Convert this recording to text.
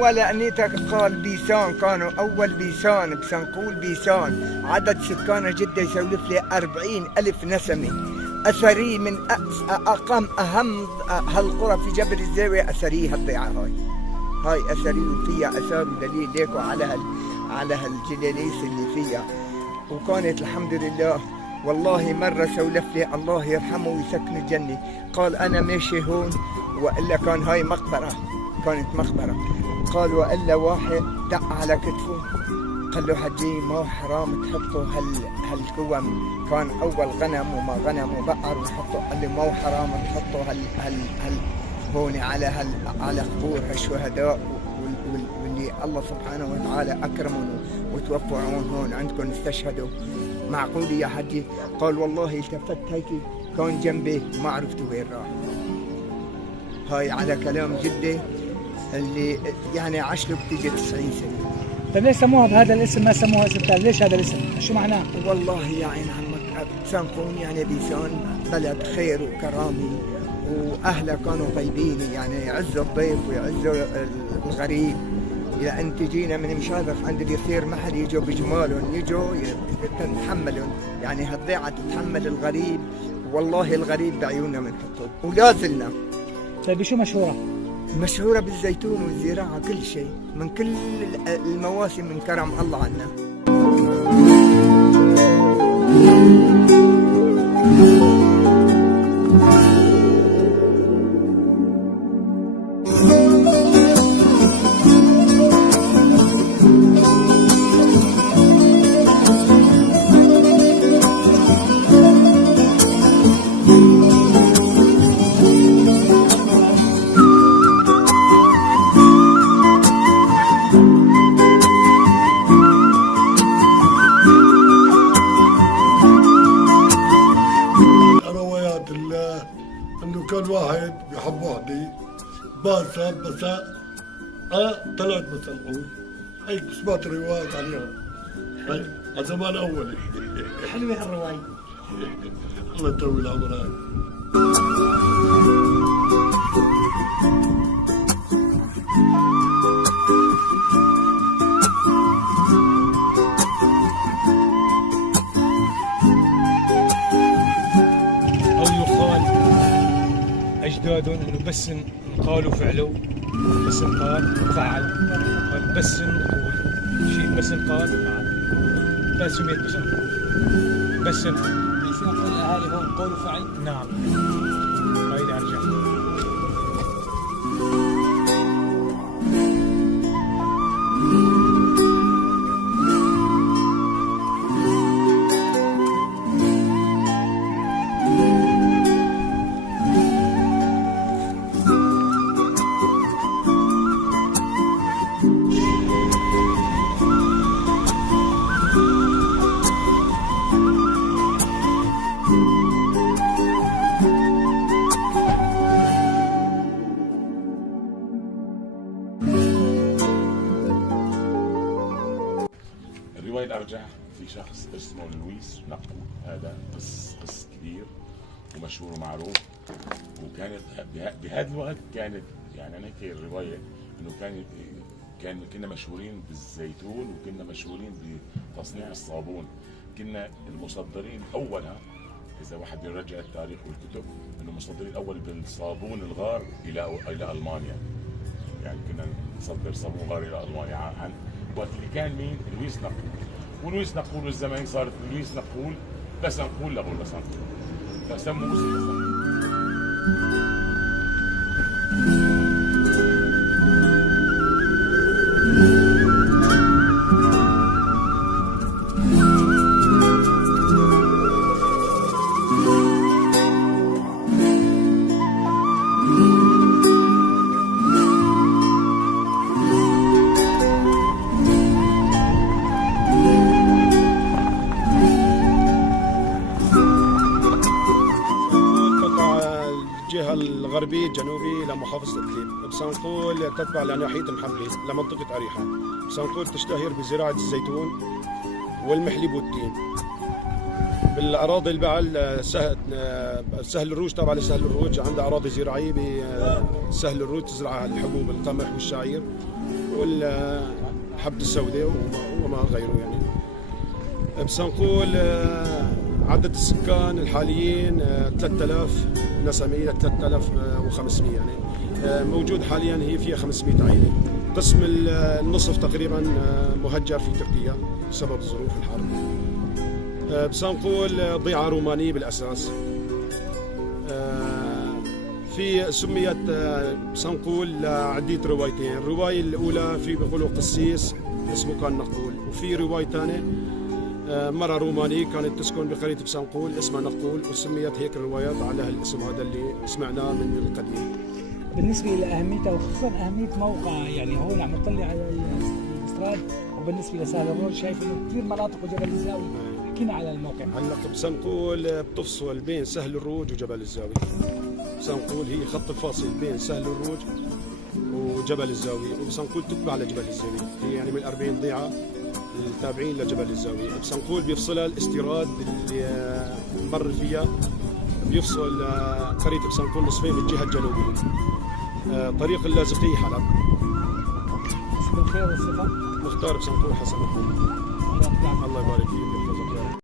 أول أنيتك قال بيسان، كانوا أول بيسان بسنقول بيسان، عدد سكان جدة يسولف لي 40,000 نسمة. أثري من أهم هالقرى في جبل الزاوية، أثري هالضيعة هاي أثري، وفيها أثار ودليل ليكوا على هالجلاليس اللي فيها. وكانت الحمد لله والله مرة سولف لي الله يرحمه ويسكن الجنة، قال أنا ماشي هون وإلا كان هاي مقبرة، كانت مقبرة، قال وإلا واحد دق على كتفه قال له حجي ما هو حرام تحطوا هالكوم، كان أول غنم وما غنم وبقر ونحطوا، قال لي ما هو حرام تحطوا هال هون على قبور هالشهداء واللي الله سبحانه وتعالى أكرمهم وتوفوا هون عندكم استشهدوا، معقول يا حجي؟ قال والله التفت هيك كان جنبي ما عرفت وين راح. هاي على كلام جدي اللي يعني عاش له بتيجي 90 سنة. طيب ليش سموها بهذا الاسم ما سموها اسم ثاني؟ ليش هذا الاسم؟ شو معناه؟ والله يا عين عمك بسنقون يعني بيسان بلد خير وكرامي، واهلها كانوا طيبين، يعني يعزوا الضيف ويعزوا الغريب. لأن تجينا من مشاذخ عند اللي يصير محل يجوا بجمالهم، يجوا تتحملهم، يعني هالضيعة تتحمل الغريب، والله الغريب بعيوننا بنحطه ولا زلنا. طيب شو مشهورة؟ مشهورة بالزيتون والزراعة، كل شيء من كل المواسم من كرم الله عنا. انه كان واحد بيحب وحده بس طلعت مثل نقول هيك سمعت روايات عليها، هي على زمان اول. حلوة هالرواية. الله يطول عمرك. أجدادهم إنه بس قالوا فعلوا، بس قال فعل، قال بس نقول شيء، بس قال فعل، فسميت بس نقول. بس نقول الأهالي هون قول وفعل؟ نعم. هاي اللي أرجع. الرواية الأرجح في شخص اسمه لويس نقود، هذا قس كبير ومشهور ومعروف، وكانت بهذا الوقت كانت يعني أنا هيك الرواية إنه كنا مشهورين بالزيتون، وكنا مشهورين بتصنيع الصابون، كنا المصدرين أولها إذا واحد يرجع التاريخ والكتب إنه المصدرين الأول بالصابون الغار إلى ألمانيا، يعني كنا نصدر صابون غار إلى ألمانيا عن وقت اللي كان مين؟ لويس نقول. ولويس نقول والزمان صارت لويس نقول بس نقول لغول بس نقول، فسموا اسم بس نقول. الجهة الغربية الجنوبي لمحافظة إدلب، بسنقول تتبع لناحية المحبة لمنطقة أريحة. بسنقول تشتهر بزراعة الزيتون والمحلب والتين. بالاراضي البعل سهل الروج، تابع لسهل الروج، عنده اراضي زراعيه بسهل الروج تزرع الحبوب القمح والشعير والحبة السوداء وما غيره يعني. بسنقول عدد السكان الحاليين 3000 نسمة إلى 3500 يعني. موجود حاليا هي فيها 500 عائلة. قسم النصف تقريبا مهجر في تركيا بسبب ظروف الحرب. بسنقول ضيعة رومانية بالأساس. في سميت بسنقول لعدة روايتين. الرواية الأولى في بيقولوا قسيس اسمه كان نقول، وفي رواية ثانية مرة رومانية كانت تسكن بقرية بسنقول اسمها نقول، وسميت هيك الروايات على الاسم هذا اللي سمعناه من القديم. بالنسبه لاهميتها وخصوصا اهميه موقعها، يعني هون عم نطلع على الاستراد، وبالنسبه لسهل الروج شايف انه كثير مناطق وجبل الزاوية. حكينا على الموقع. هلا بسنقول بتفصل بين سهل الروج وجبل الزاوية. بسنقول هي خط الفاصل بين سهل الروج وجبل الزاوية، وبسنقول تتبع لجبل الزاوية، هي يعني من 40 ضيعة التابعين لجبل الزاوية. بسنقول بيفصلها الاستيراد اللي مر فيها، بيفصل قرية بسنقول نصفين من الجهة الجنوبية. طريق اللاذقية حلب. اسم الخير والصفة مختار بسنقول حسن. الله يبارك فيك.